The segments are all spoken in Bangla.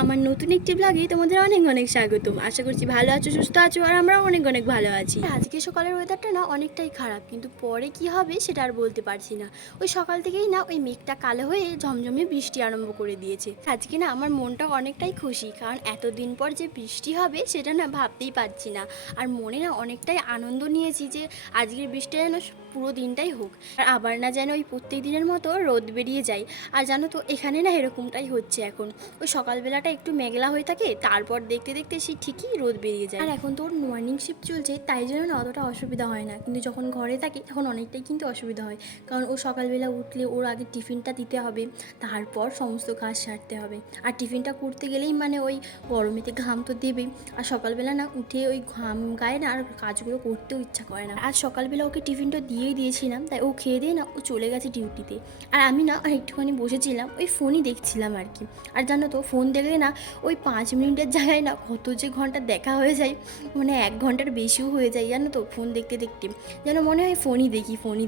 আমার নতুন একটি ব্লগে তোমাদের অনেক অনেক স্বাগতম। আশা করছি ভালো আছো, সুস্থ আছো, আর আমরা অনেক অনেক ভালো আছি। আজকে সকালের ওয়েদারটা না অনেকটাই খারাপ, কিন্তু পরে কি হবে সেটা আর বলতে পারছি না। ওই সকাল থেকেই না ওই মেঘটা কালো হয়ে ঝমঝমে বৃষ্টি আরম্ভ করে দিয়েছে। আজকে না আমার মনটা অনেকটাই খুশি, কারণ এতদিন পর যে বৃষ্টি হবে সেটা না ভাবতেই পারছি না। আর মনে না অনেকটাই আনন্দ নিয়েছি যে আজকের বৃষ্টিটা যেন পুরো দিনটাই হোক, আর আবার না যেন ওই প্রত্যেক দিনের মতো রোদ বেরিয়ে যায়। আর জানো তো এখানে না এরকমটাই হচ্ছে এখন। ওই সকালবেলাটা একটু মেঘলা হয়ে থাকে, তারপর দেখতে দেখতে সেই ঠিকই রোদ বেরিয়ে যায়। আর এখন তো ওর মর্নিং শিফট চলছে, তাই জন্য না অতটা অসুবিধা হয় না, কিন্তু যখন ঘরে থাকি তখন অনেকটাই কিন্তু অসুবিধা হয়। কারণ ও সকালবেলা উঠলে ওর আগে টিফিনটা দিতে হবে, তারপর সমস্ত কাজ সারতে হবে। আর টিফিনটা করতে গেলেই মানে ওই গরমেতে ঘাম তো দেবেই, আর সকালবেলা না উঠে ওই ঘাম গায়ে না আর কাজগুলো করতেও ইচ্ছা করে না। আজ সকালবেলা ওকে টিফিনটা দিয়েই দিয়েছিলাম, তাই ও খেয়ে দিয়ে না ও চলে গেছে ডিউটিতে। আর আমি না একটুখানি বসেছিলাম, ওই ফোনই দেখছিলাম আর কি। আর জানো তো ফোন দেখলে না ওই 5 মিনিটের জায়গায় না কত যে ঘন্টা দেখা হয়ে যায়, মানে 1 ঘন্টার বেশিও হয়ে যায় জানো তো। ফোন দেখতে দেখতে যেন মনে হয় ফোনই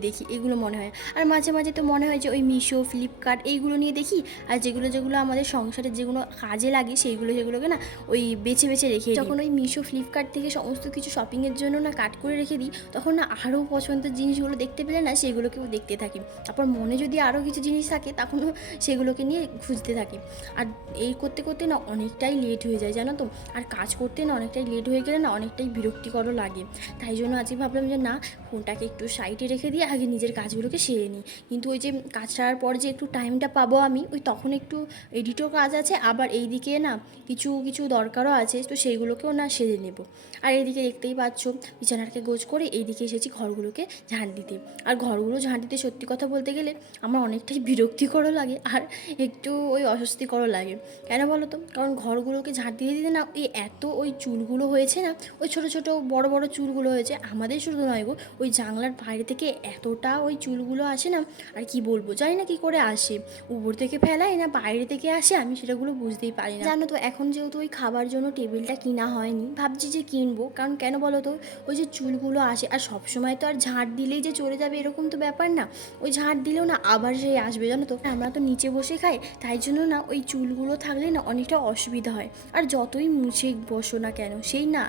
দেখি এগুলো মনে হয়। আর মাঝে মাঝে তো মনে হয় যে ওই মিশো, ফ্লিপকার্ট এইগুলো নিয়ে দেখি। আর যেগুলো যেগুলো আমাদের সংসারে যেগুলো কাজে লাগে সেগুলোকে না ওই বেছে বেছে রেখে দিই। যখন ওই মিশো, ফ্লিপকার্ট থেকে সমস্ত কিছু শপিংয়ের জন্য না কাট করে রেখে দিই, তখন না আরও পছন্দের জিনিসগুলো দেখতে পেলে না সেগুলোকেও দেখতে থাকি। তারপর মনে যদি আরও কিছু জিনিস থাকে তখনও সেগুলোকে নিয়ে খুঁজতে থাকি। আর এই করতে করতে না অনেকটাই লেট হয়ে যায় জানো তো। আর কাজ করতে না অনেকটাই লেট হয়ে গেলে না অনেকটাই বিরক্তিকরও লাগে। তাই জন্য আজকে ভাবলাম যে না, ফোনটাকে একটু সাইডে রেখে দিয়ে আগে নিজের কাজগুলোকে সেরে নিই। কিন্তু ওই যে কাজ সারার পর যে একটু টাইমটা পাবো আমি, ওই তখন একটু এডিটও কাজ আছে, আবার এই দিকে না কিছু কিছু দরকারও আছে, তো সেইগুলোকেও না সেরে নেব। আর এইদিকে দেখতেই পাচ্ছ বিছানাটাকে গোছ করে এইদিকে এসেছি ঘরগুলোকে ঝাঁট দিতে। আর ঘরগুলো ঝাঁট দিতে সত্যি কথা বলতে গেলে আমার অনেকটাই বিরক্তিকরও লাগে, আর একটু ওই অস্বস্তিকরও লাগে। কেন বলো তো? কারণ ঘরগুলোকে ঝাঁট দিয়ে দিতে না ওই এত ওই চুলগুলো হয়েছে না, ওই ছোটো ছোটো বড় বড় চুলগুলো হয়েছে। আমাদের শুধু নয় গো, ওই জানলার বাইরে থেকে এতটা ওই চুলগুলো আসে না, আর কি বলবো, জানি না কী করে আসে, উপর থেকে ফেলায় না বাইরে থেকে আসে, আমি সেটাগুলো বুঝতেই পারি না। জানো তো এখন যেহেতু ওই খাবার জন্য টেবিলটা কিনা হয়নি, ভাবছি যে কিনবো। কারণ কেন বলো তো, ওই যে চুলগুলো আসে, আর সবসময় তো আর ঝাঁট দিলেই যে চলে যাবে এরকম তো ব্যাপার না। ওই ঝাঁট দিলেও না আবার সেই আসবে জানো তো। আমরা তো নিচে বসে খাই, তাই জন্য না ওই চুলগুলো থাকলে না অনেকটা অসুবিধা হয়। আর যতই মুছে বসো না কেন, সেই না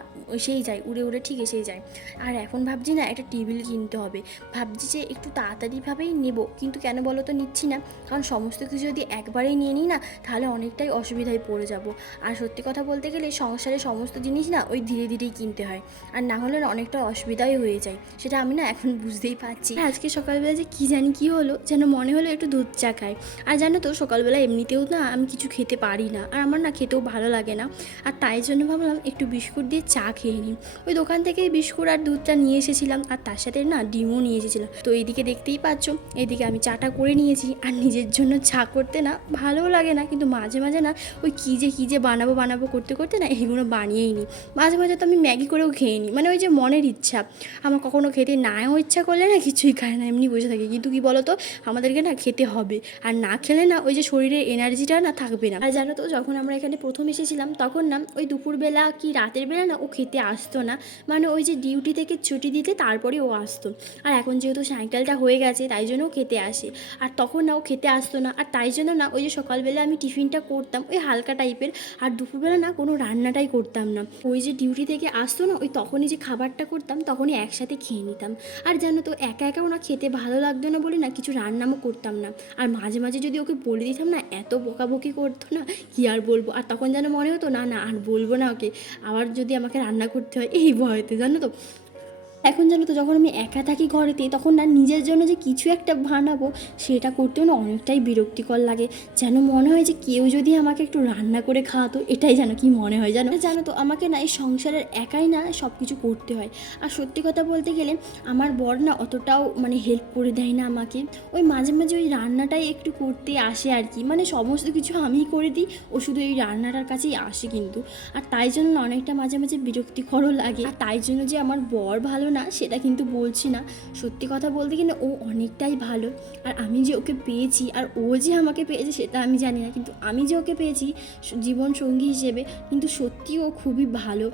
সেই যায় উড়ে উড়ে, ঠিক এসেই যায়। আর এখন ভাবছি না একটা টেবিল কিনতে হবে। ভাবছি যে একটু তাড়াতাড়িভাবেই নেব, কিন্তু কেন বলো তো নিচ্ছি না, কারণ সমস্ত কিছু যদি একবারেই নিয়ে নিই না, তাহলে অনেকটাই অসুবিধায় পড়ে যাব। আর সত্যি কথা বলতে গেলে সংসারে সমস্ত জিনিস না ওই ধীরে ধীরেই কিনতে হয়, আর না হলে না অনেকটা অসুবিধাই হয়ে যায়। সেটা আমি না এখন বুঝতেই পারছি। আজকে সকালবেলা যে কী জানি কী হলো, যেন মনে হলো একটু দুধ চা খাই। আর জানো তো সকালবেলা এমনিতেও না আমি কিছু খেতে পারি না, আর আমার না খেতেও ভালো লাগে না। আর তাই জন্য ভাবলাম একটু বিস্কুট দিয়ে চা খেয়ে নিই। ওই দোকান থেকে বিস্কুট আর দুধটা নিয়ে এসেছিলাম, আর তার সাথে না ডিমও নিয়ে এসেছিলাম। তো এইদিকে দেখতেই পাচ্ছ, এইদিকে আমি চাটা করে নিয়েছি। আর নিজের জন্য চা করতে না ভালোও লাগে না, কিন্তু মাঝে মাঝে না ওই কী যে বানাবো করতে করতে না এগুলো বানিয়েই নিই। মাঝে মাঝে তো আমি ম্যাগি করেও খেয়ে নিই, মানে ওই যে মনের ইচ্ছা। আমার কখনো খেতে নাও ইচ্ছা করলে না কিছুই খায় না, এমনি বসে থাকি। কিন্তু কী বলো তো, আমাদেরকে না খেতে হবে, আর না খেলে না ওই যে শরীরের এনার্জিটা না থাকবে না। আর জানো তো যখন আমরা এখানে প্রথম এসেছিলাম, তখন না ওই দুপুরবেলা কি রাতের বেলা না ও খেতে আসতো না, মানে ওই যে ডিউটি থেকে ছুটি দিতে তারপরে ও আসতো। আর এখন যেহেতু সাইকেলটা হয়ে গেছে, তাই জন্য ও খেতে আসে। আর তখন না ও খেতে আসতো না, আর তাই জন্য না ওই যে সকালবেলা আমি টিফিনটা করতাম ওই হালকা টাইপের, আর দুপুরবেলা না কোনো রান্নাটাই করতাম না। ওই যে ডিউটি থেকে আসতো না, ওই তখনই যে খাবারটা করতাম তখনই একসাথে খেয়ে নিতাম। আর জানো তো একা একাও না খেতে ভালো লাগতো না বলে না কিছু রান্নাও করতাম না। আর মাঝে মাঝে যদি ওকে বলে দিতাম না, এত বকাবকি করতো না, কি আর বলবো। আর তখন যেন মনে হতো না না আর বলবো না ওকে, আবার যদি আমাকে রান্না করতে হয় এই ভয়তে, জানো তো। এখন জানো তো যখন আমি একা থাকি ঘরেতে, তখন না নিজের জন্য যে কিছু একটা বানাবো সেটা করতেও না অনেকটাই বিরক্তিকর লাগে। যেন মনে হয় যে কেউ যদি আমাকে একটু রান্না করে খাওয়াতো, এটাই যেন কি মনে হয় জানো তো। আমাকে না এই সংসারের একাই না সব কিছু করতে হয়। আর সত্যি কথা বলতে গেলে আমার বর না অতটাও মানে হেল্প করে দেয় না আমাকে। ওই মাঝে মাঝে ওই রান্নাটাই একটু করতে আসে আর কি, মানে সমস্ত কিছু আমিই করে দিই, ও শুধু এই রান্নাটার কাছেই আসে কিন্তু। আর তাই জন্য অনেকটা মাঝে মাঝে বিরক্তিকরও লাগে। আর তাই জন্য যে আমার বর ভালো না সেটা কিন্তু বলছি না, সত্যি কথা বলতে কিনা ও অনেকটাই ভালো। আর আমি যে ওকে পেয়েছি আর ও যে আমাকে পেয়েছে সেটা আমি জানি না, কিন্তু আমি যে ওকে পেয়েছি জীবন সঙ্গী হিসেবে, কিন্তু সত্যি ও খুবই ভালো।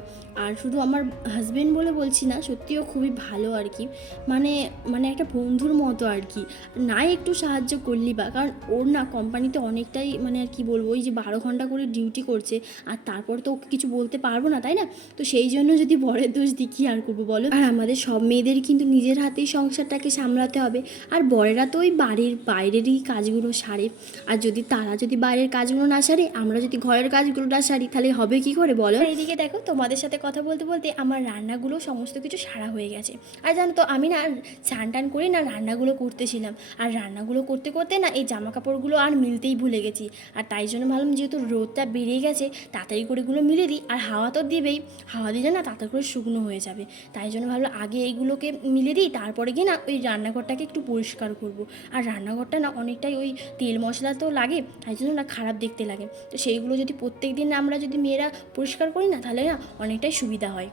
আর শুধু আমার হাজব্যান্ড বলে বলছি না, সত্যি ও খুবই ভালো আর কি, মানে মানে একটা বন্ধুর মতো আর কি। না একটু সাহায্য করলি বা, কারণ ওর না কোম্পানিতে অনেকটাই মানে আর কি বলবো, ওই যে 12 ঘন্টা করে ডিউটি করছে, আর তারপর তো ওকে কিছু বলতে পারবো না, তাই না? তো সেই জন্য যদি বরের দোষ দিই কী আর করবো বলো। আর আমাদের সব মেয়েদের কিন্তু নিজের হাতেই সংসারটাকে সামলাতে হবে, আর বরেরা তো ওই বাড়ির বাইরেরই কাজগুলো সারে। আর যদি তারা যদি বাইরের কাজগুলো না সারে, আমরা যদি ঘরের কাজগুলো না সারি, তাহলে হবে কি করে বলো? এইদিকে দেখো, তোমাদের সাথে কথা বলতে বলতে আমার রান্নাগুলো সমস্ত কিছু সারা হয়ে গেছে। আর জানো তো আমি না স্নান টান করে না রান্নাগুলো করতেছিলাম, আর রান্নাগুলো করতে করতে না এই জামা কাপড়গুলো আর মিলতেই ভুলে গেছি। আর তাই জন্য ভাবলাম যেহেতু রোদটা বেরিয়ে গেছে, তাড়াতাড়ি করে এগুলো মিলে দিই, আর হাওয়া তো দিবেই, হাওয়া দিলে না তাড়াতাড়ি করে শুকনো হয়ে যাবে। তাই জন্য ভাবলাম আগে এইগুলোকে মিলে দিই, তারপরে গিয়ে না ওই রান্নাঘরটাকে একটু পরিষ্কার করব। আর রান্নাঘরটা না অনেকটাই ওই তেল মশলা তো লাগে, তাই জন্য না খারাপ দেখতে লাগে। তো সেইগুলো যদি প্রত্যেক দিন আমরা যদি মেয়েরা পরিষ্কার করি না, তাহলে না অনেকটাই সুবিধা হয়।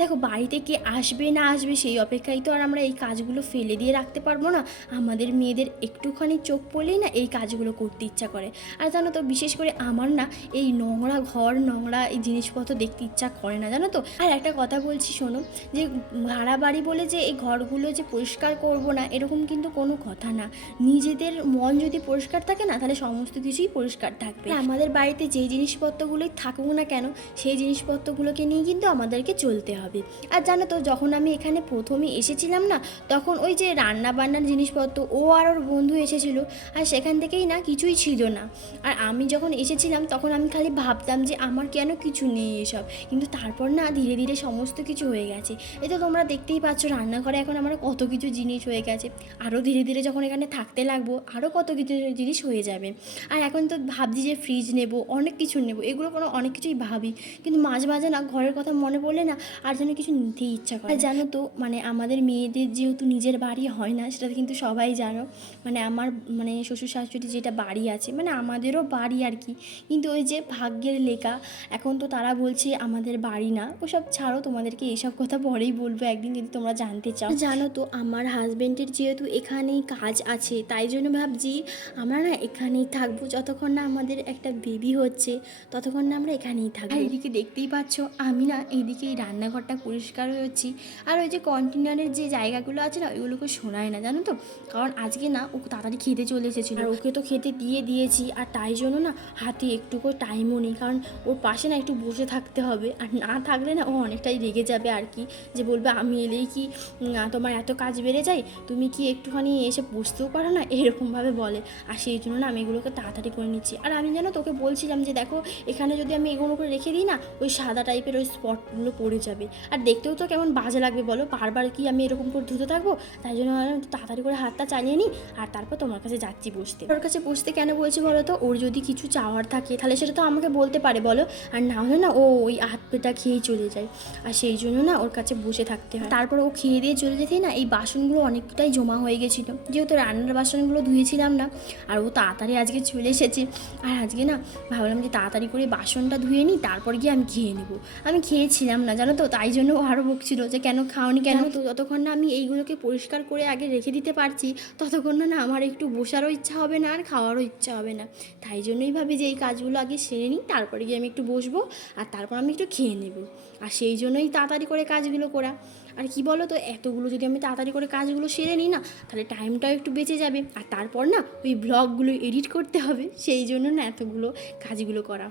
দেখো, বাড়িতে কে আসবে না আসবে সেই অপেক্ষায় তো আর আমরা এই কাজগুলো ফেলে দিয়ে রাখতে পারবো না। আমাদের মেয়েদের একটুখানি চোখ পড়লেই না এই কাজগুলো করতে ইচ্ছা করে। আর জানো তো, বিশেষ করে আমার না এই নোংরা ঘর, নোংরা এই জিনিসপত্র দেখতে ইচ্ছা করে না, জানো তো। আর একটা কথা বলছি শোনো, যে ভাড়া বাড়ি বলে যে এই ঘরগুলো যে পরিষ্কার করব না, এরকম কিন্তু কোনো কথা না। নিজেদের মন যদি পরিষ্কার থাকে না, তাহলে সমস্ত কিছুই পরিষ্কার থাকবে। আমাদের বাড়িতে যেই জিনিসপত্রগুলোই থাকুক না কেন, সেই জিনিসপত্রগুলোকে নিয়ে কিন্তু আমাদেরকে চলতে হবে। আর জানো তো, যখন আমি এখানে প্রথমে এসেছিলাম না, তখন ওই যে রান্না বান্নার জিনিসপত্র ও আর ওর বন্ধু এসেছিলো, আর সেখান থেকেই না কিছুই ছিল না। আর আমি যখন এসেছিলাম তখন আমি খালি ভাবতাম যে আমার কেন কিছু নেই এসব, কিন্তু তারপর না ধীরে ধীরে সমস্ত কিছু হয়ে গেছে। এই তো তোমরা দেখতেই পাচ্ছ, রান্নাঘরে এখন আমার কত কিছু জিনিস হয়ে গেছে। আরও ধীরে ধীরে যখন এখানে থাকতে লাগবো, আরও কত কিছু জিনিস হয়ে যাবে। আর এখন তো ভাবছি যে ফ্রিজ নেব, অনেক কিছু নেব, এগুলো কোনো অনেক কিছুই ভাবি, কিন্তু মাঝে মাঝে না ঘরের কথা মনে পড়লে না আর যেন কিছু নিতেই ইচ্ছা করে। আর জানো তো, মানে আমাদের মেয়েদের যেহেতু নিজের বাড়ি হয় না, সেটা কিন্তু সবাই জানো, মানে আমার মানে শ্বশুর শাশুড়ি যেটা বাড়ি আছে, মানে আমাদেরও বাড়ি আর কি, কিন্তু ওই যে ভাগ্যের লেখা, এখন তো তারা বলছে আমাদের বাড়ি না। ওসব ছাড়ো, তোমাদেরকে এইসব কথা পরেই বলবো একদিন, যদি তোমরা জানতে চাও। জানো তো, আমার হাজব্যান্ডের যেহেতু এখানেই কাজ আছে, তাই জন্য ভাবছি আমরা না এখানেই থাকবো, যতক্ষণ না আমাদের একটা বেবি হচ্ছে, ততক্ষণ না আমরা এখানেই থাকবো। আর এইদিকে দেখতেই পাচ্ছ, আমি না এইদিকে এই রান্নাঘরটা পরিষ্কার হচ্ছি। আর ওই যে কন্টেনারের যে জায়গাগুলো আছে না, ওইগুলোকে শোনায় না, জানো তো, কারণ আজকে না ও তাড়াতাড়ি খেতে চলে এসেছিলো, আর ওকে তো খেতে দিয়েছি, আর তাই জন্য না হাতে একটুকু টাইমও নেই, কারণ ওর পাশে না একটু বসে থাকতে হবে। আর না থাকলে না ও অনেকটাই রেগে যাবে আর কি, যে বলবে আমি এলেই কি তোমার এত কাজ বেড়ে যায়, তুমি কি একটুখানি এসে বসতেও পারো না, এরকমভাবে বলে। আর সেই জন্য না আমি এগুলোকে তাড়াতাড়ি করে নিচ্ছি। আর আমি জানো তোকে বলছিলাম যে দেখো, এখানে যদি আমি এগুলো করে রেখে দিই না, ওই সাদা টাইপের ওই স্পটগুলো পড়ে যাবে, আর দেখতেও তো কেমন বাজে লাগবে বলো, বারবার কি আমি এরকম করে ধুতে থাকবো? তাই জন্য তাড়াতাড়ি করে হাতটা চালিয়ে নিই, আর তারপর তোমার কাছে যাচ্ছি বসতে। ওর কাছে বসতে কেন বলছি বলো তো, ওর যদি কিছু চাওয়ার থাকে তাহলে সেটা তো আমাকে বলতে পারে বলো, আর না হলে না ও ওই হাত পেটা খেয়েই চলে যায়। আর সেই জন্য না ওর কাছে বসে থাকতে হয়। তারপর ও খেয়ে দিয়ে চলে যেতেই না এই বাসনগুলো অনেকটাই জমা হয়ে গেছিলো, যেহেতু রান্নার বাসনগুলো ধুয়েছিলাম না, আর ও তাড়াতাড়ি আজকে চলে এসেছে। আর আজকে না ভাবলাম যে তাড়াতাড়ি করে বাসনটা ধুয়ে নিই, তারপর গিয়ে আমি খেয়ে নেবো। আমি খেয়েছিলাম না, জানো তো, তাই জন্য ও আরও বকছিল যে কেন খাওনি কেন। তো যতক্ষণ না আমি এইগুলোকে পরিষ্কার করে আগে রেখে দিতে পারছি, ততক্ষণ না আমার একটু বসারও ইচ্ছা হবে না, আর খাওয়ারও ইচ্ছা হবে না। তাই জন্যই ভাবি যে এই কাজগুলো আগে সেরে নিই, তারপরে গিয়ে আমি একটু বসবো, আর তারপর আমি একটু খেয়ে নেব। আর সেই জন্যই তাড়াতাড়ি করে কাজগুলো করা। আর কি বলো তো, এতগুলো যদি আমি তাড়াতাড়ি করে কাজগুলো সেরে নিই না, তাহলে টাইমটাও একটু বেঁচে যাবে, আর তারপর না ওই ব্লগগুলো এডিট করতে হবে, সেই জন্য না এতগুলো কাজগুলো করা।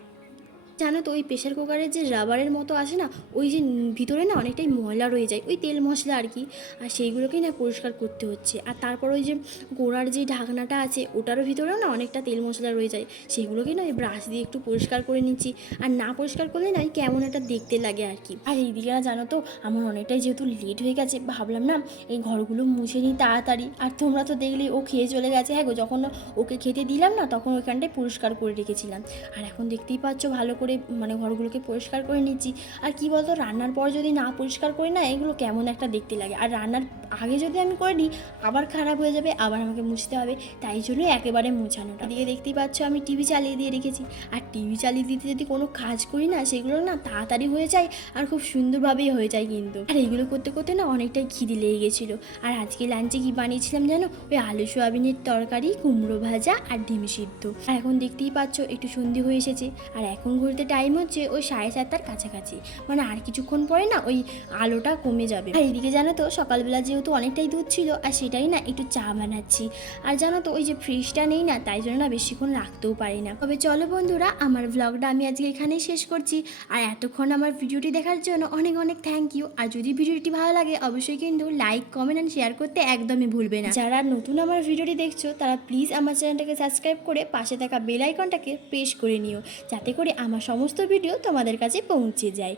জানো তো, ওই প্রেশার কুকারের যে রাবারের মতো আসে না, ওই যে ভিতরে না অনেকটাই ময়লা রয়ে যায়, ওই তেল মশলা আর কি, আর সেইগুলোকেই না পরিষ্কার করতে হচ্ছে। আর তারপর ওই যে গোড়ার যে ঢাকনাটা আছে, ওটারও ভিতরেও না অনেকটা তেল মশলা রয়ে যায়, সেগুলোকেই না ওই ব্রাশ দিয়ে একটু পরিষ্কার করে নিচ্ছি। আর না পরিষ্কার করলে না কেমন একটা দেখতে লাগে আর কি। আর এইদিকে না জানো তো, আমার অনেকটাই যেহেতু লেট হয়ে গেছে, ভাবলাম না এই ঘরগুলো মুছে নিই তাড়াতাড়ি। আর তোমরা তো দেখলেই ও খেয়ে চলে গেছে। হ্যাঁ গো, যখন ওকে খেতে দিলাম না, তখন ওইখানটায় পরিষ্কার করে রেখেছিলাম। আর এখন দেখতেই পাচ্ছ ভালো করে করে মানে ঘরগুলোকে পরিষ্কার করে নিচ্ছি। আর কি বলতো, রান্নার পর যদি না পরিষ্কার করি না, এগুলো কেমন একটা দেখতে লাগে। আর রান্নার আগে যদি আমি করে নিই আবার খারাপ হয়ে যাবে, আবার আমাকে মুছতে হবে। তাই জন্যই একেবারে মুছানোটা। এদিকে দেখতেই পাচ্ছ আমি টিভি চালিয়ে দিয়ে রেখেছি। আর টিভি চালিয়ে দিতে যদি কোনো কাজ করি না, সেগুলো না তাড়াতাড়ি হয়ে যায় আর খুব সুন্দরভাবেই হয়ে যায় কিন্তু। আর এইগুলো করতে করতে না অনেকটাই খিদে লেগে গেছিলো। আর আজকে লাঞ্চে কি বানিয়েছিলাম জানো? ওই আলু সোয়াবিনের তরকারি, কুমড়ো ভাজা আর ডিম সিদ্ধ। আর এখন দেখতেই পাচ্ছ একটু সন্ধে হয়ে এসেছে। আর এখন ঘুরতে টাইম হচ্ছে ওই 7:30টার কাছাকাছি। মানে আর কিছুক্ষণ পরে না ওই আলোটা কমে যাবে। আর এদিকে জানো তো সকালবেলা যেহেতু অনেকটাই দুধ ছিল, আর সেটাই না একটু চা বানাচ্ছি। আর জানো তো ওই যে ফ্রিজটা নেই না, তাই জন্য না বেশিক্ষণ রাখতেও পারি না। তবে চলো বন্ধুরা, আমার ব্লগটা আমি আজকে এখানেই শেষ করছি। আর এতক্ষণ আমার ভিডিওটি দেখার জন্য অনেক অনেক থ্যাংক ইউ। আর যদি ভিডিওটি ভালো লাগে অবশ্যই কিন্তু লাইক, কমেন্ট অ্যান্ড শেয়ার করতে একদমই ভুলবে না। যারা নতুন আমার ভিডিওটি দেখছো তারা প্লিজ আমার চ্যানেলটাকে সাবস্ক্রাইব করে পাশে থাকা বেল আইকনটাকে প্রেস করে নিও, যাতে করে আমার সমস্ত ভিডিও তোমাদের কাছে পৌঁছে যায়।